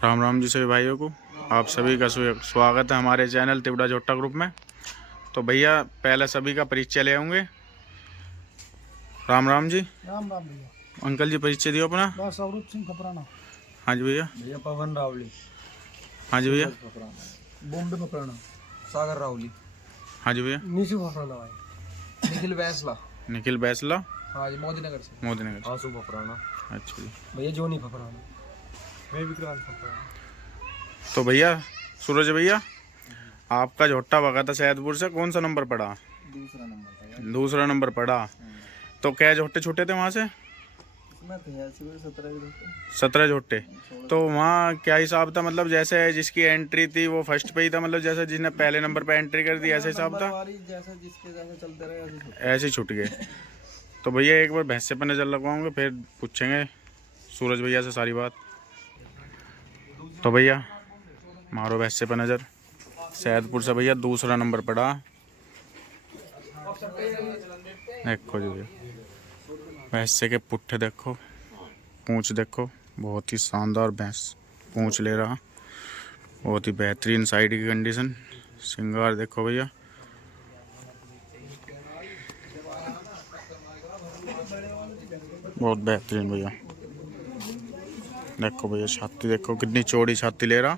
राम राम जी सभी भाइयों को। आप सभी का स्वागत है हमारे चैनल तिवड़ा जोट्टा ग्रुप में। तो भैया पहले सभी का परिचय ले होंगे। राम राम जी। राम राम भैया। अंकल जी परिचय दियो अपना। बस अवरूप सिंह फपराना। हाँ जी भैया। भैया पवन रावली, हाँ जी भैया। सूरज फपराना, बॉम्बे फपराना। सागर रावली, हाँ जी भैया। नीशू फपराना भाई। निखिल बैसला। निखिल बैसला हाँ जी, मोदी नगर से। मोदी नगर। आंसू फपराना। अच्छा जी। भैया जोनी फपराना। मैं विक्रांत फपराना। तो भैया सूरज भैया, आपका झोट्टा भगा था सैदपुर से, कौन सा नंबर पड़ा? दूसरा नंबर था यार। दूसरा नंबर पड़ा। तो क्या झोट्टे छूटे थे वहाँ से? इसमें थे यार 17 17 झोट्टे। तो वहाँ क्या हिसाब था, मतलब जैसे जिसकी एंट्री थी वो फर्स्ट पे ही था, मतलब जैसे जिसने पहले नंबर पे एंट्री कर दी ऐसे हिसाब था? जैसे जिसके जैसे चलते रहे ऐसे ही छूट गए। तो भैया एक बार भैंसे पे नज़र लगवाऊंगे, फिर पूछेंगे सूरज भैया से सारी बात। तो भैया मारो भैंसे पे नज़र। सैदपुर से भैया दूसरा नंबर पड़ा। देखो जी भैया, भैंसे के पुट्ठे देखो, पूंछ देखो, बहुत ही शानदार भैंस पूंछ ले रहा, बहुत ही बेहतरीन साइड की कंडीशन। श्रृंगार देखो भैया, बहुत बेहतरीन भैया। देखो भैया छाती देखो कितनी चौड़ी छाती ले रहा,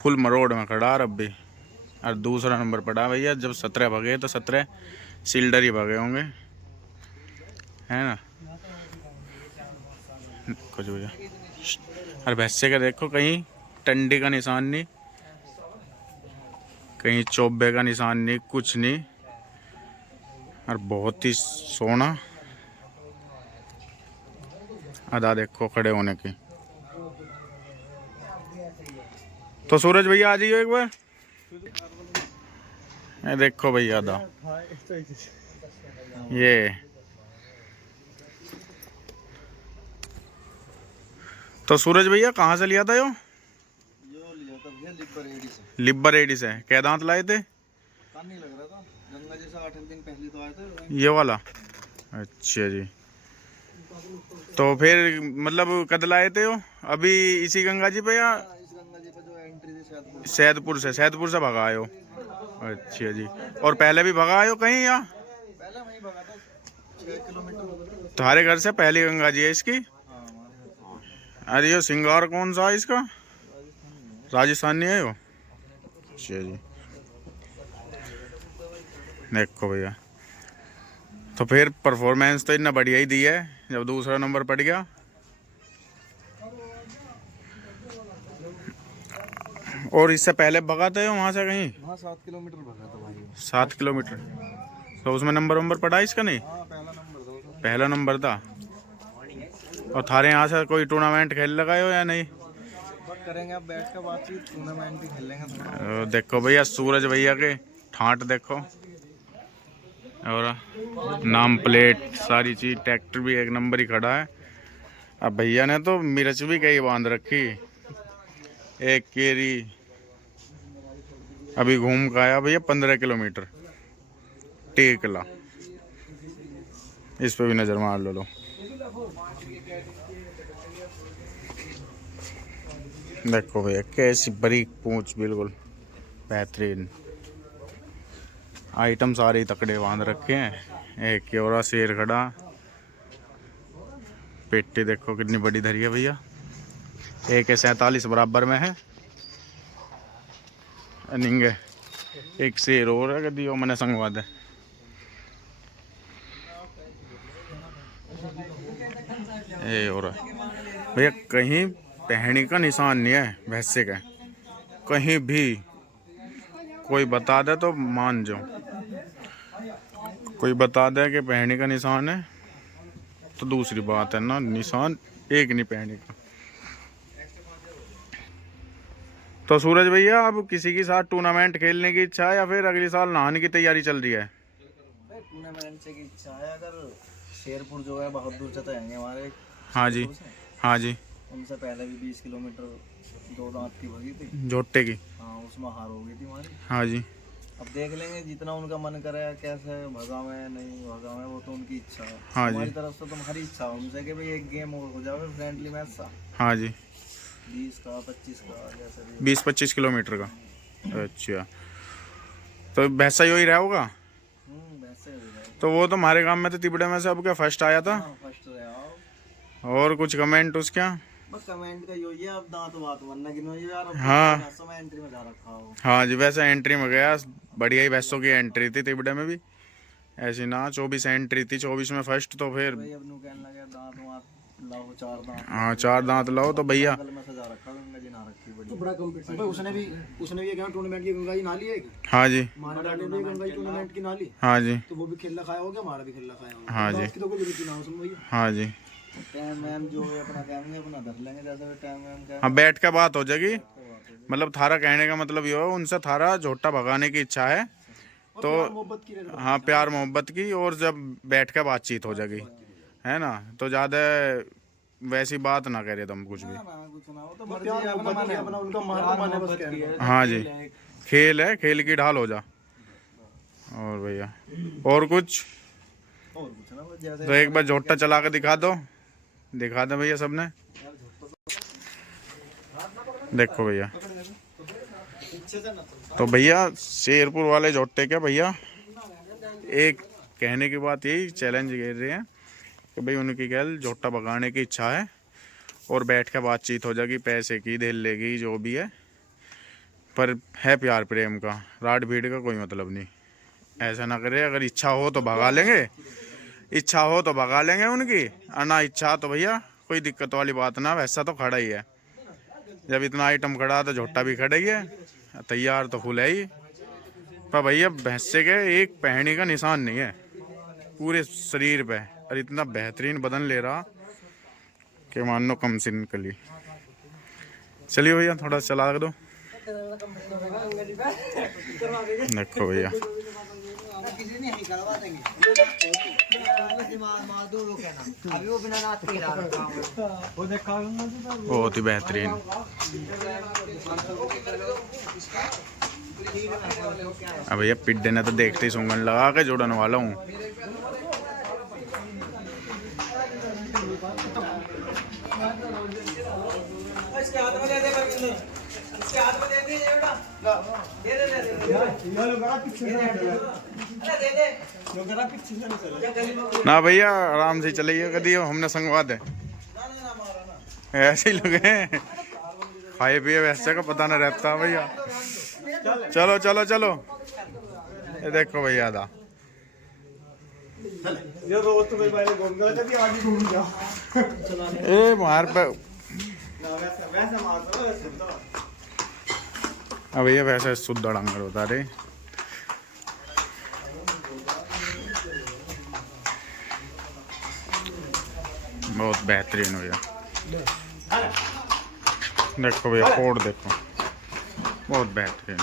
फुल मरोड़ में खड़ा अब भी। और दूसरा नंबर पड़ा भैया। जब 17 भगे तो 17 सील्डर ही भगे होंगे, है ना? कुछ भैया और भैंसे का देखो, कहीं टंडी का निशान नहीं, कहीं चोबे का निशान नहीं, कुछ नहीं। और बहुत ही सोना अदा देखो खड़े होने की। तो सूरज भैया आ जाइए एक बार। ये देखो भैया अदा, ये तो सूरज भैया कहाँ से लिया था यो? लिया था भैया लिब्बर एडी से। लिब्बर एडी से। क्या दांत लाए थे? कान नहीं लग रहा था, गंगा जी से 8 दिन पहले तो आए थे। ये वाला। अच्छा जी। तो फिर मतलब कद लाए थे हो? अभी इसी गंगा जी पे या इस गंगा जी पे जो एंट्री थी सैदपुर से भगा आयो? अच्छा जी। और पहले भी भगा आयो कहीं या? पहले वहीं भगा था 6 किलोमीटर। तुम्हारे घर से पहली गंगा जी है इसकी? हाँ हमारे। अरे ये सिंगार कौन सा है इसका? राजस्थानी है यो? अच्छा जी। देखो भैया, तो फिर परफॉर्मेंस तो इतना बढ़िया ही दी है जब दूसरा नंबर पड़ गया। और इससे पहले भगाते हो वहाँ से कहीं? हाँ 7 किलोमीटर भगा था भाई। 7 किलोमीटर। तो उसमें नंबर पड़ा इसका? नहीं, हाँ पहला नंबर था उसमें। पहला नंबर था। और थारे यहाँ से कोई टूर्नामेंट खेल लगाए हो या नहीं? करेंगे अब बैठ कर बातचीत, टूर्नामेंट भी खेलेंगे। देखो भैया सूरज भैया के ठाट देखो, और नाम प्लेट सारी चीज, ट्रैक्टर भी एक नंबर ही खड़ा है। अब भैया ने तो मिर्च भी कहीं बांध रखी, एक केरी। अभी घूम का आया भैया 15 किलोमीटर टेकला। इस पे भी नजर मार लो। देखो भैया कैसी बारीक पूंछ, बिल्कुल बेहतरीन। आइटम सारे तकड़े बांध रखे हैं। एक क्योरा शेर खड़ा, पेटी देखो कितनी बड़ी धरी है भैया। 1.47 बराबर में है। निंगे एक शेर और है, दियो मैंने संगवा दे। ये और भैया कहीं पहनी का निशान नहीं है भैंसे का, कहीं भी। कोई बता दे तो मान जाओ, कोई बता दे कि पहनी का निशान है तो दूसरी बात है ना, निशान एक नहीं पहनी का। तो सूरज भैया अब किसी के साथ टूर्नामेंट खेलने की इच्छा है या फिर अगले साल नहाने की तैयारी चल रही है? टूर्नामेंट से की इच्छा है, अगर शेरपुर जो है बहुत दूर से तो आएंगे हमारे। हाँ जी, हाँ जी। उनसे पहले भी 20 किलोमीटर 2 दांत की भगी थी झोट्टे की। हाँ, उसमें हार हो गई थी हमारी। हाँ जी। अब देख लेंगे जितना उनका मन करे, कैसे भगा में नहीं भगा में, वो तो उनकी इच्छा है। हाँ जी। हमारी तरफ से तो हमारी इच्छा है उनसे कि भाई एक गेम हो जाए, फ्रेंडली मैच सा। हाँ जी। 20 का 25 का जैसे भी। 20-25 किलोमीटर का। अच्छा, तो भैंसा ही रहा होगा। वैसे भी है। तो वो तो हमारे गांव में तो तिबड़े में से अब क्या फर्स्ट आया था। हाँ फर्स्ट रहा। और कुछ कमेंट उसका। बस कमेंट का यो ये अब दांत बात वरना गिनो यार। अब हाँ समय एंट्री में जा रखा हो। हाँ जी, वैसे एंट्री में गया, बढ़िया ही भैंसों की एंट्री थी तिबड़े में भी। ऐसी ना 24 एंट्री थी, 24 में फर्स्ट। तो फिर भाई अब नु कहने लगे दांत वात लाओ 4 दांत। हाँ 4 दांत लाओ तो भैया। जंगल में सजा रखा गंगा जी ना रखी बड़ी। तो बड़ा कंपटीशन भाई। उसने भी ये कहा टूर्नामेंट की गंगा जी नाली है कि हाँ जी मानदार ने भी गंगा जी टूर्नामेंट की नाली। हाँ जी तो वो भी खेलना खाया हो गया, हमारा भी खेलना खाया हो। हाँ जी उसकी तो कोई रुचि ना हो उसमें भैया। हाँ जी। टाइम मैम जो है अपना कहेंगे अपना धर लेंगे जैसे टाइम मैम का। हाँ बैठ के बात हो जाएगी। मतलब थारा कहने का मतलब ये हो, उनसे थारा झोटा भगाने की इच्छा है तो। मोहब्बत की रहना। हाँ प्यार मोहब्बत की, और जब बैठ के बातचीत हो जाएगी है ना, तो ज़्यादा वैसी बात ना करे तुम कुछ भी। ना कुछ ना हो तो वो मर्जी प्यार है अपना मोहब्बत मन की है। अपना उनका मान है बस कहने का। हाँ जी, खेल है, खेल की ढाल हो जा। और भैया और कुछ और कुछ ना बस जैसे तो एक बार झोटा चला के दिखा दो भैया सबने। देखो भैया, तो भैया शेरपुर वाले झोटे क्या भैया, एक कहने की बात यही चैलेंज कर रहे हैं कि भाई उनकी गैल झोटा भगाने की इच्छा है और बैठ के बातचीत हो जाएगी, पैसे की दे लेगी जो भी है, पर है प्यार प्रेम का, राड भीड़ का कोई मतलब नहीं। ऐसा ना करे, अगर इच्छा हो तो भगा लेंगे, इच्छा हो तो भगा लेंगे उनकी, और ना इच्छा तो भैया कोई दिक्कत वाली बात ना। वैसा तो खड़ा ही है, जब इतना आइटम खड़ा तो झोटा भी खड़ा ही है, तैयार तो फुल है ही। पर भैया भैंसे के एक पहनी का निशान नहीं है पूरे शरीर पे, और इतना बेहतरीन बदन ले रहा कि मान लो कम से निकली। चलिए भैया थोड़ा चला दो। देखो भैया बहुत ही बेहतरीन। अब भैया पिड्डे ने तो देखते ही सूंघन लगा के जोड़न वाला हूँ। ना भैया आराम से चलिए, कदी हमने संगवा दे ऐसे ही लोग हैं, खाए पिए वैसे का पता ना रहता भैया। चलो चलो चलो, ये देखो भैया था ए मार पे। अब भैया वैसे शुद्ध डांगर बता रहे। बहुत बेहतरीन भैया, देखो भैया कोड देखो, बहुत बेहतरीन।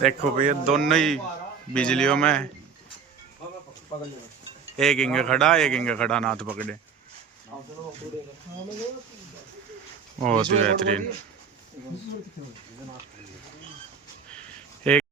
देखो भैया दोनों ही बिजलियों में, एक इंगे खड़ा एक इंगे खड़ा, नाथ पकड़े, बहुत ही बेहतरीन। एक